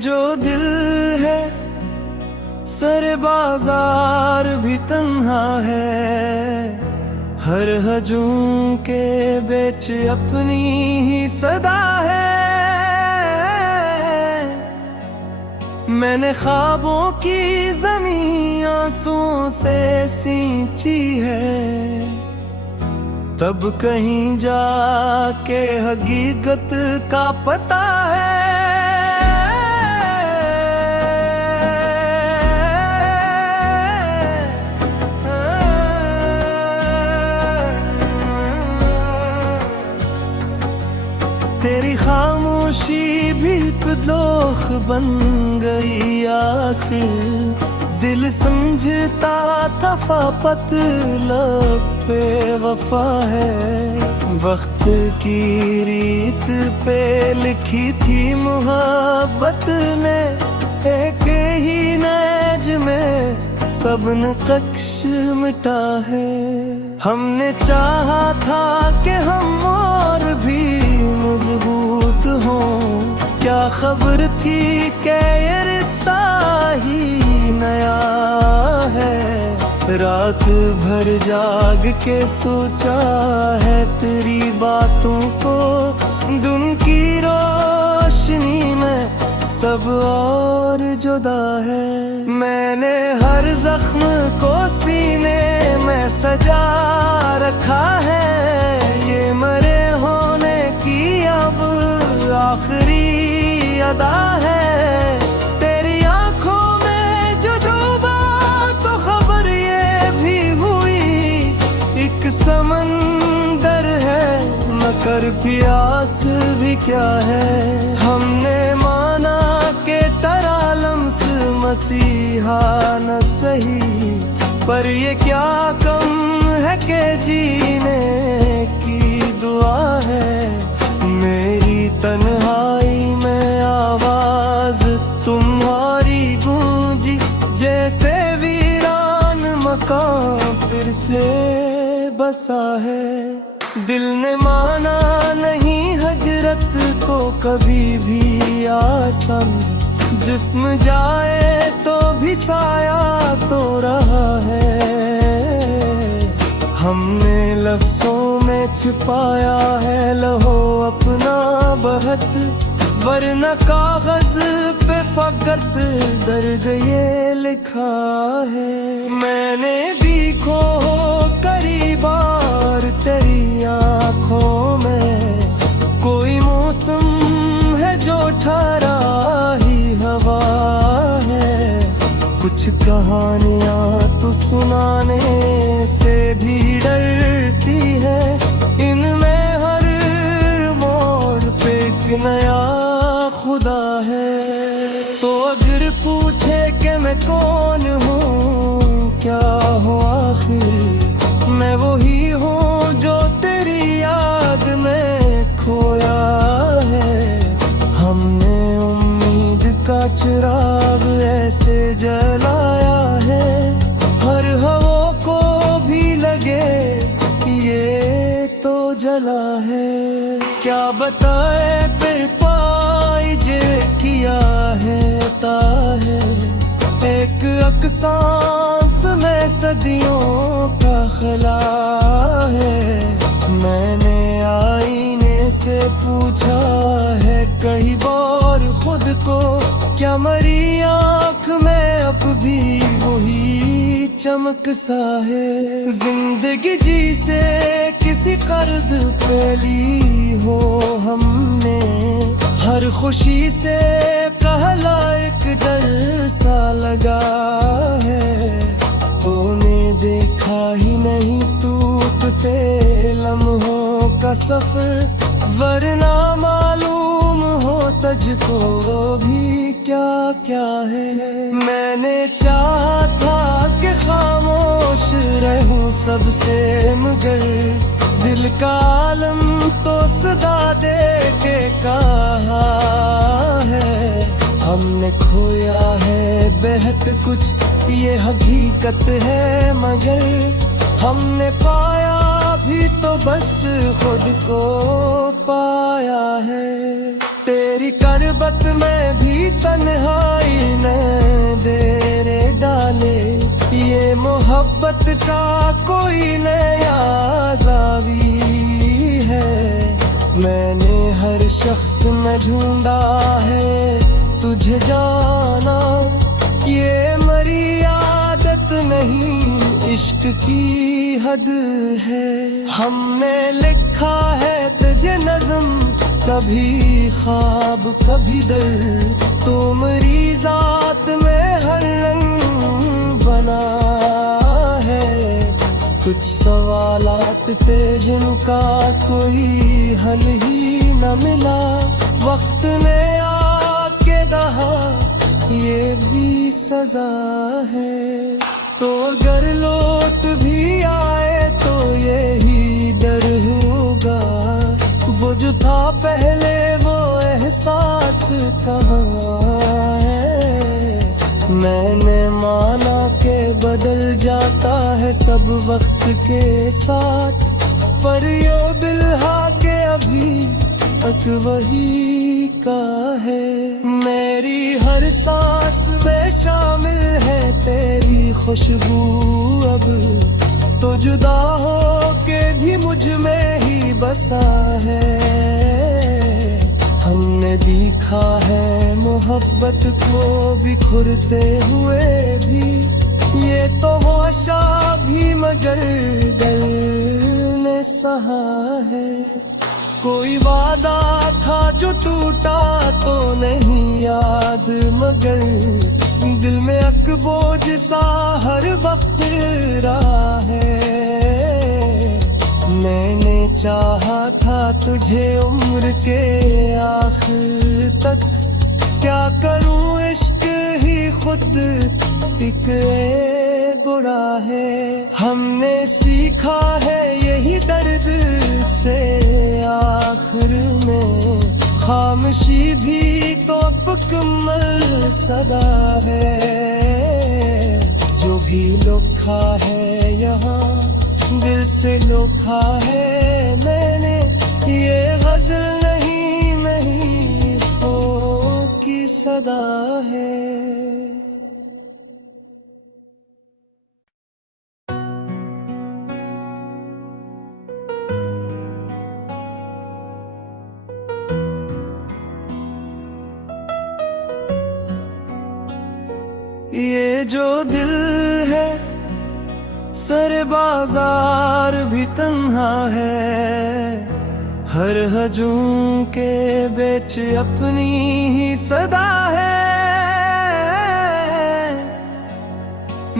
जो दिल है सरे बाजार भी तन्हा है, हर हजूम के बेच अपनी ही सदा है। मैंने ख्वाबों की ज़मीं आंसुओं से सींची है, तब कहीं जाके हकीकत का पता है। तेरी खामोशी भी दोख बन गई आखिर, दिल समझता था फापत लब पे वफा है। वक्त की रीत पे लिखी थी मोहब्बत ने, एक ही नैज में सब नक्श मिटा है। हमने चाहा था कि हम और भी मजबूत हों, क्या खबर थी कि ये रिश्ता ही नया है। रात भर जाग के सोचा है तेरी बातों को, दिन की रोशनी में सब और जुदा है। मैंने हर जख्म को सीने में सजा रखा है, ये मरे होने की अब आखिरी अदा है। तेरी आंखों में जो डूबा तो खबर ये भी हुई, एक समंदर है मगर प्यास भी क्या है। हमने माना के तेरा लम्स मसीहा न सही, पर ये क्या कम है कि जीने की दुआ है। मेरी तन्हाई में आवाज तुम्हारी गूंजी, जैसे वीरान मकान फिर से बसा है। दिल ने माना नहीं हजरत को कभी भी आसान, जिस्म जाए तो भी साया तो रहा है। हमने लफ्जों में छिपाया है लहो अपना बहत, वरना कागज पे फकत दर्द ये लिखा है। मैंने भी खो करी बार तेरी आँखों में, कोई मौसम है जो ठहरा ही हवा है। कुछ कहानियाँ तो सुनाने से भी डरती है, इनमें हर मोड़ पे एक नया खुदा है। तो अगर पूछे कि मैं कौन हूँ क्या हूँ आखिर, मैं वही हूँ जो तेरी याद में खोया है। हमने उम्मीद का चिराग ऐसे जलाया है, हर हवा को भी लगे ये तो जला है। क्या बताए फिर पाई जे किया है ता है, एक अकसांस में सदियों का खला है। मैंने आईने से पूछा है कई बार खुद को, क्या मरी आँख में अब भी वही चमक सा है। जिंदगी जी से किसी कर्ज पे ली हो हमने, हर खुशी से पहला एक डर सा लगा है। तूने देखा ही नहीं टूटते लम्हों का सफर, वरना मालूम हो तुझको भी क्या क्या है। मैंने चाहा था कि खामोश रहूं सबसे, मगर दिल का आलम तो सदा दे के कहा है। हमने खोया है बेहद कुछ ये हकीकत है, मगर हमने पाया भी तो बस खुद को पाया है। तेरी तेरी करबत में भी तन्हाई ने डेरे डाले। ये मोहब्बत का कोई नया जावी है। मैंने हर शख्स में ढूंढा है तुझे जाना। ये मरी आदत नहीं इश्क की हद है। हमने लिखा है तुझे नज़्म, कभी ख्वाब कभी दर्द। तो मेरी जात में हर रंग बना है। कुछ सवालात थे जिनका कोई हल ही न मिला। वक्त ने आके कहा ये भी सजा है। तो अगर लौट भी आए तो यही डर होगा। वो जो था पहले वो एहसास कहाँ है। मैंने माना के बदल जाता है सब वक्त के साथ। पर यो बिल्हा के अभी तक वही का है। मेरी हर सांस में शामिल है तेरी खुशबू अब। तो जुदा हो के भी मुझ में ही बसा है। हमने देखा है मोहब्बत को बिखरते हुए भी। ये तो होशा भी मगर दिल ने सहा है। कोई वादा था जो टूटा तो नहीं याद मगर दिल में अकबोझ सा हर वक्त रहा है। मैंने चाहा था तुझे उम्र के आखिर तक। क्या करूं इश्क ही खुद एक बुरा है। हमने सीखा है यही दर्द से आखिर में। खामोशी भी तो मुकम्मल सदा है। जो भी लोखा है यहाँ दिल से लोखा है मैंने। ये गजल नहीं हो की सदा है। ये जो दिल है सर बाजार भी तन्हा है। हर हजूम के बेच अपनी ही सदा है।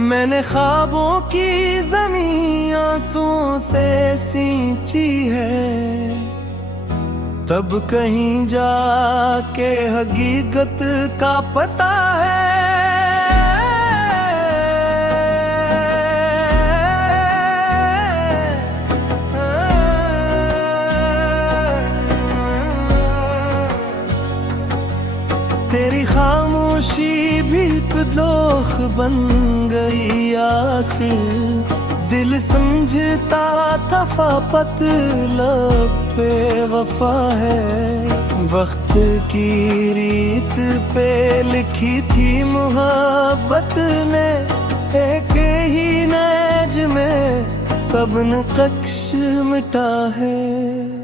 मैंने ख्वाबों की ज़मीं आंसुओं से सींची है। तब कहीं जाके हकीकत का पता है। तेरी खामोशी भी दोख बन गई आखिर। दिल समझता था फापत लब पे वफा है। वक्त की रीत पे लिखी थी मोहब्बत ने। एक ही नैज में सब नक्श मिटा है।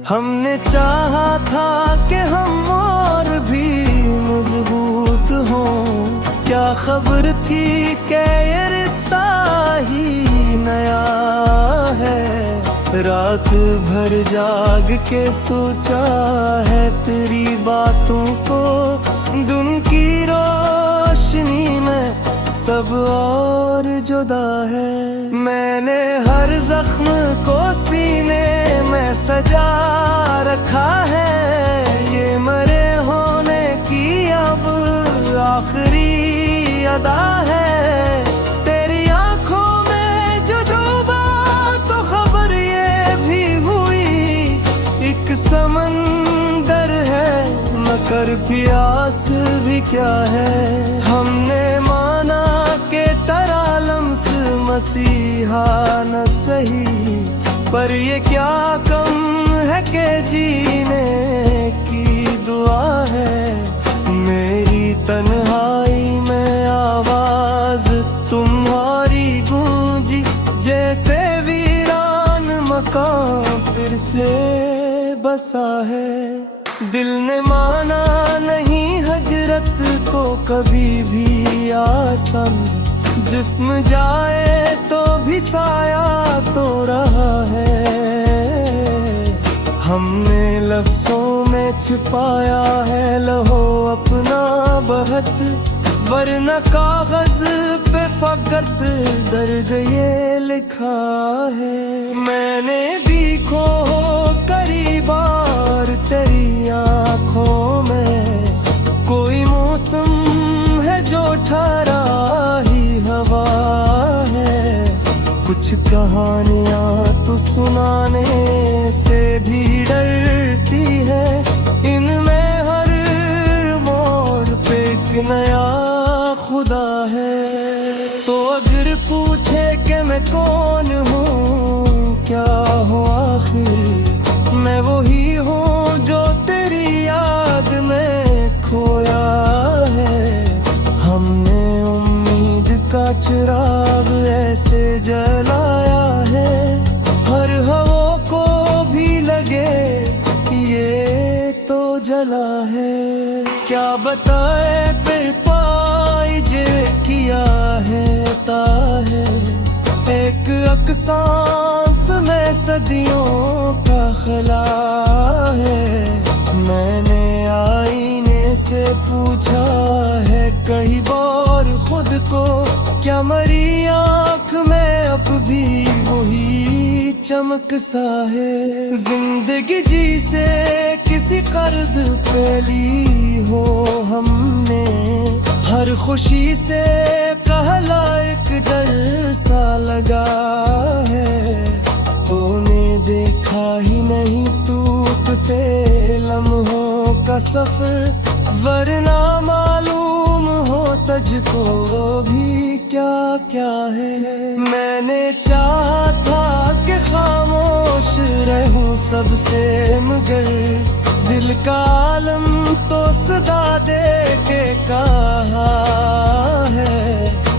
हमने चाहा था कि हम और भी मजबूत हों। क्या खबर थी कि ये रिश्ता ही नया है। रात भर जाग के सोचा है तेरी बातों को। दिन की रोशनी में सब और जुदा है। मैंने हर जख्म को सीने में सजा रखा है। ये मरे होने की अब आखिरी अदा है। तेरी आंखों में जो डूबा तो खबर ये भी हुई। एक समंदर है मगर प्यास भी क्या है। हमने माना के तेरा लम्स मसीहा न सही। पर ये क्या कम है के जीने की दुआ दुआ है। मेरी तन्हाई में आवाज तुम्हारी गूंजी, जैसे वीरान मकान फिर से बसा है। दिल ने माना नहीं हजरत को कभी भी आसान, जिस्म जाए तो भी साया तो रहा है। हमने लफ्जों में छिपाया है लहो अपना बहत, वरना कागज पे फकत दर्द ये लिखा है। मैंने भी खो करीब बार तेरी आँखों में, कोई मौसम है जो ठहरा ही हवा है। कुछ कहानियाँ तो सुनाने से भी डरती है, इनमें हर मोड़ पे एक नया खुदा है। तो अगर पूछे कि मैं कौन हूँ, क्या हूँ आखिर, मैं वही हूँ जो तेरी याद में खोया है। हमने उम्मीद का चिराग ऐसे जलाया है, हर हवा को भी लगे ये तो जला है। क्या बताए फिर पाई जे किया है ताहे, एक अकसांस में सदियों का खला है। मैंने आईने से पूछा है कई बार खुद को, क्या मरी आँख में अब भी वही चमक सा है। जिंदगी जी से किसी कर्ज पे ली हो हमने, हर खुशी से कहला एक डर सा लगा है। तूने देखा ही नहीं टूटते लम्हों का सफर, वरना मालूम हो तुझको भी क्या क्या है। मैंने चाहा था कि खामोश रहूं सबसे, मगर दिल का आलम तो सदा दे के कहा है।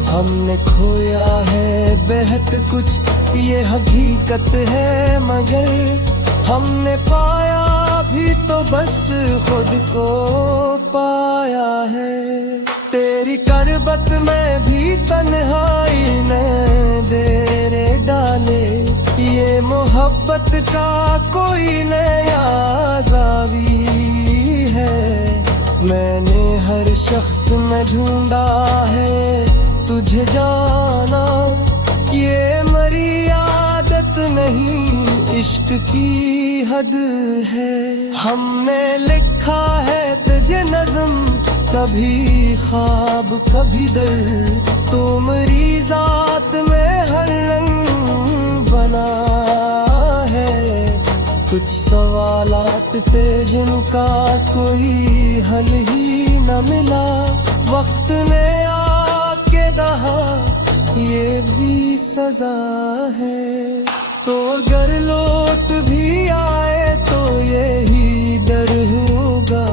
हमने खोया है बेहद कुछ ये हकीकत है, मगर हमने पाया भी तो बस खुद को पाया है। तेरी करबत में भी तन्हाई ने डेरे डाले, ये मोहब्बत का कोई नया जावी है। मैंने हर शख्स में ढूंढा है तुझे जाना, ये मरी आदत नहीं इश्क की हद है। हमने लिखा है तुझे नज़्म, कभी ख्वाब कभी दर्द, तो मेरी जात में हर रंग बना है। कुछ सवालात थे जिनका कोई हल ही न मिला, वक्त ने आके दहा ये भी सजा है। तो अगर लौट भी आए तो यही डर होगा,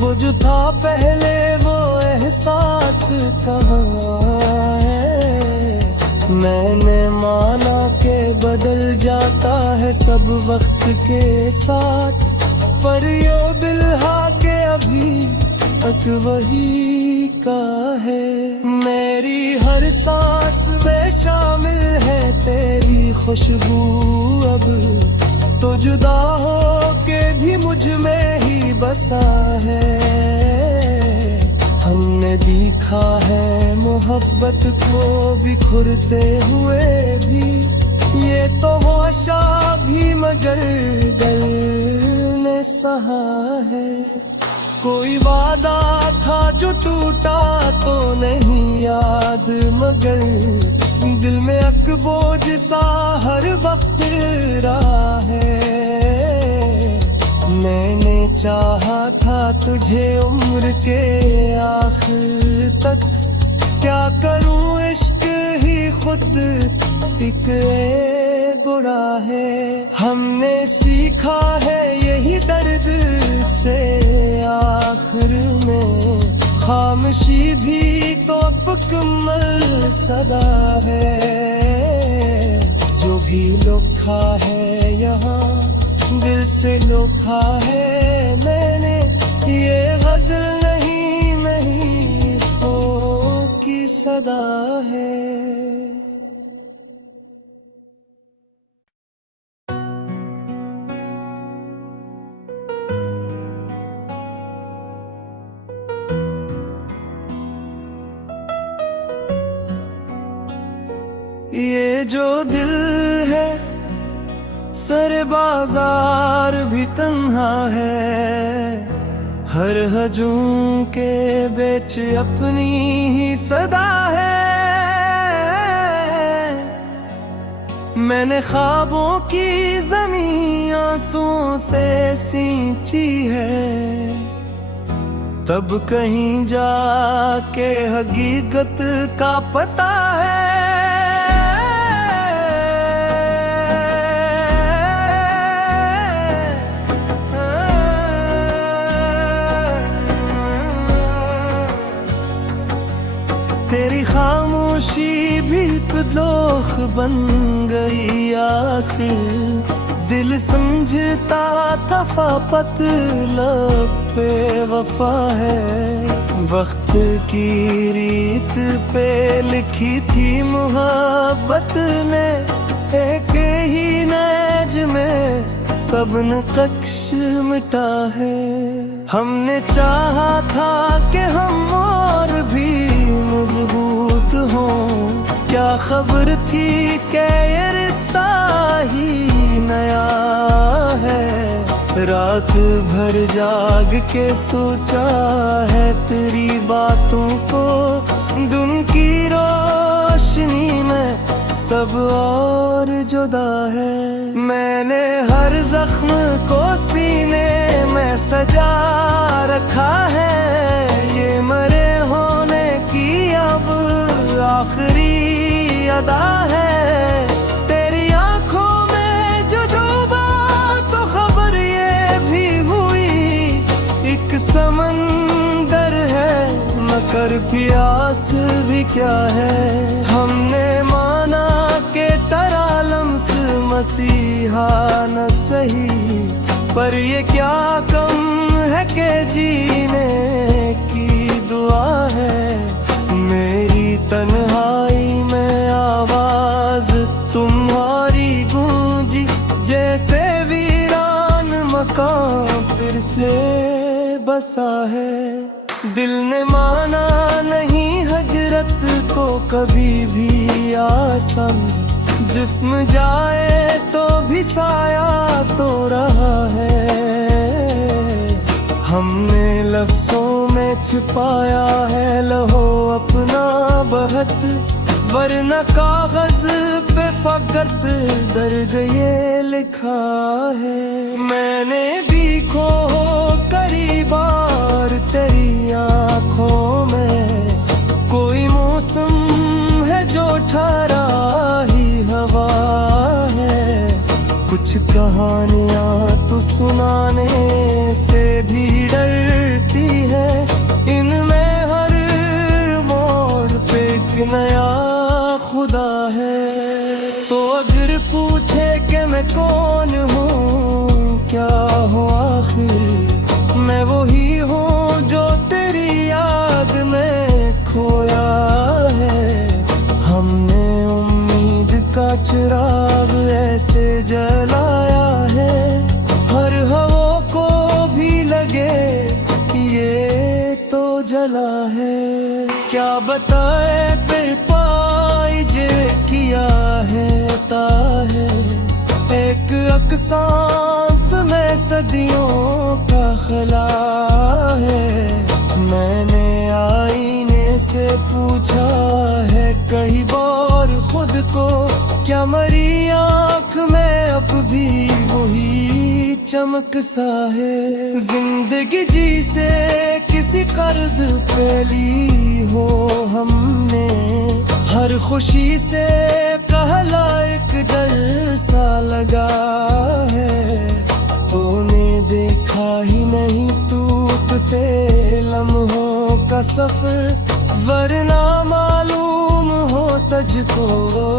वो जो था पहले वो एहसास कहाँ है। मैंने माना के बदल जाता है सब वक्त के साथ, पर यो बिल्हा के अभी तक वही का है। मेरी हर सांस में शामिल है तेरी खुशबू, अब तो जुदा हो के भी मुझ में ही बसा है। हमने देखा है मोहब्बत को बिखरते हुए भी, ये तो होशा भी मगर दिल ने सहा है। कोई वादा था जो टूटा तो नहीं याद, मगर दिल में अकबोझ सा हर वक्त रहा है। मैंने चाहा था तुझे उम्र के आखिर तक, क्या करूं इश्क ही खुद एक बुरा है। हमने सीखा है यही दर्द से आखिर में, खामोशी भी तो मुकम्मल सदा है। जो भी लोखा है यहाँ दिल से लोखा है मैंने, ये गजल नहीं हो की सदा है। ये जो दिल है सर बाजार भी तन्हा है, हर हजूम के बेच अपनी ही सदा है। मैंने ख्वाबों की ज़मीं आंसुओं से सींची है, तब कहीं जाके हकीकत का पता है। तेरी खामोशी भी दोख बन गई आखिर, दिल समझता था फापत लब पे वफा है। वक्त की रीत पे लिखी थी मोहब्बत ने, एक ही नैज में सब नक्श मिटा है। हमने चाहा था कि हम और भी मजबूत हों, क्या खबर थी कि ये रिश्ता ही नया है। रात भर जाग के सोचा है तेरी बातों को, दिन की रोशनी में सब और जुदा है। मैंने हर जख्म को सीने में सजा रखा है, ये मरे होने की अब आखिरी अदा है। तेरी आंखों में जो डूबा तो खबर ये भी हुई, एक समंदर है मगर प्यास भी क्या है। हमने माना के तेरा लम्स मसीहा न सही, पर ये क्या कम है कि जीने की दुआ है। मेरी तन्हाई में आवाज तुम्हारी गूंजी, जैसे वीरान मकान फिर से बसा है। दिल ने माना नहीं हजरत को कभी भी आसान, जिस्म जाए तो भी साया तो रहा है। हमने लफ्जों में छिपाया है लहो अपना बहत, वरना कागज पे फकत दर्द ये लिखा है। मैंने भी खो करीब और तेरी आँखों में, कोई मौसम है जो ठहरा ही हवा है। कुछ कहानियाँ तो सुनाने से भी डरती है, इनमें हर मोड़ पे एक नया खुदा है। तो अगर पूछे कि मैं कौन हूँ क्या हूँ आखिर, मैं वही हूँ जो तेरी याद में खोया है। हमने उम्मीद का चिराग ऐसे जलाया है, हर हवा को भी लगे ये तो जला है। क्या बताए फिर पाई जे किया है ता है, एक अकसांस में सदियों का खला है। मैंने आईने से पूछा है कई बार खुद को, क्या मरी आँख में अब भी वही चमक सा है। जिंदगी जी से किसी कर्ज पे ली हो हमने, हर खुशी से कहला नहीं टूटते लम्हों का सफर, वरना मालूम हो तुझको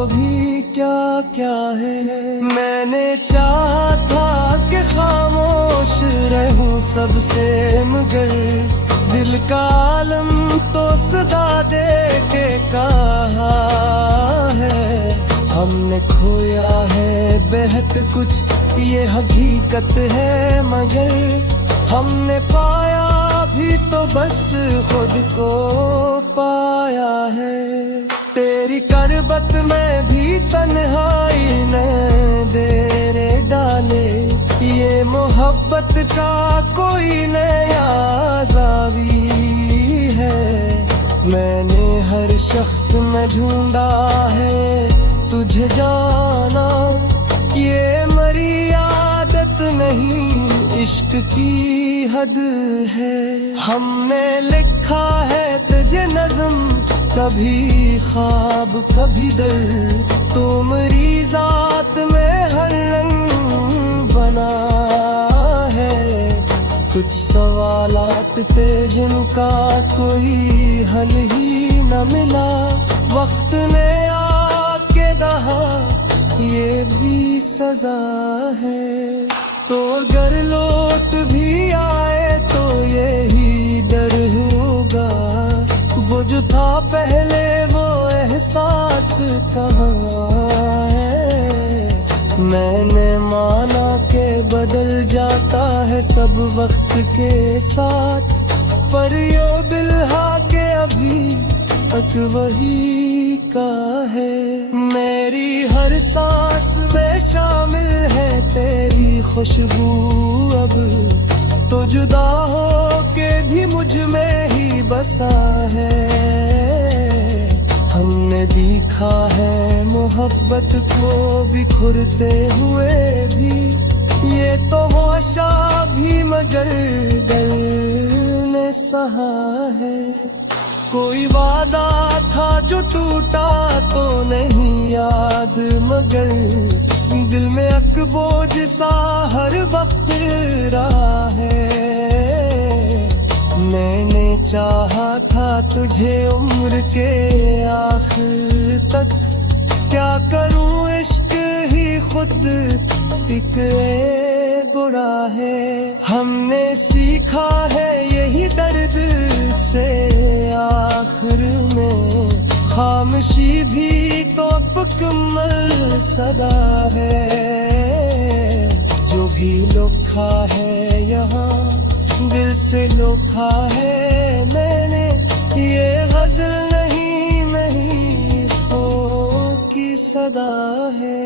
भी क्या क्या है। मैंने चाहा था कि खामोश रहूं सबसे, मगर दिल का आलम तो सदा दे के कहा है। हमने खोया है बेहद कुछ ये हकीकत है, मगर हमने पाया भी तो बस खुद को पाया है। तेरी करबत में भी तन्हाई ने डेरे डाले, ये मोहब्बत का कोई नया ज़ावी है। मैंने हर शख्स में ढूंढा है तुझे जाना, ये मरी आदत नहीं इश्क की हद है। हमने लिखा है तुझे नज़्म, कभी ख्वाब कभी दर्द, तो मेरी जात में हर रंग बना है। कुछ सवालात थे जिनका कोई हल ही न मिला, वक्त ने आके कहा ये भी सजा है। तो अगर लौट भी आए तो यही डर होगा, वो जो था पहले वो एहसास कहाँ है। मैंने माना के बदल जाता है सब वक्त के साथ, पर यो दिल के अभी तक वही का है। मेरी हर सांस में शामिल है तेरी खुशबू, अब तो जुदा हो के भी मुझ में ही बसा है। हमने देखा है मोहब्बत को बिखरते हुए भी, ये तो होशा भी मगर दिल ने सहा है। कोई वादा था जो टूटा तो नहीं याद, मगर दिल में अकबोझ सा हर वक्त रहा है। मैंने चाहा था तुझे उम्र के आखिर तक, क्या करूं इश्क ही खुद एक बुरा है। हमने सीखा है यही दर्द से आखिर में, खामोशी भी तो मुकम्मल सदा है। जो भी लोखा है यहाँ दिल से लोखा है मैंने, ये गजल नहीं हो की सदा है।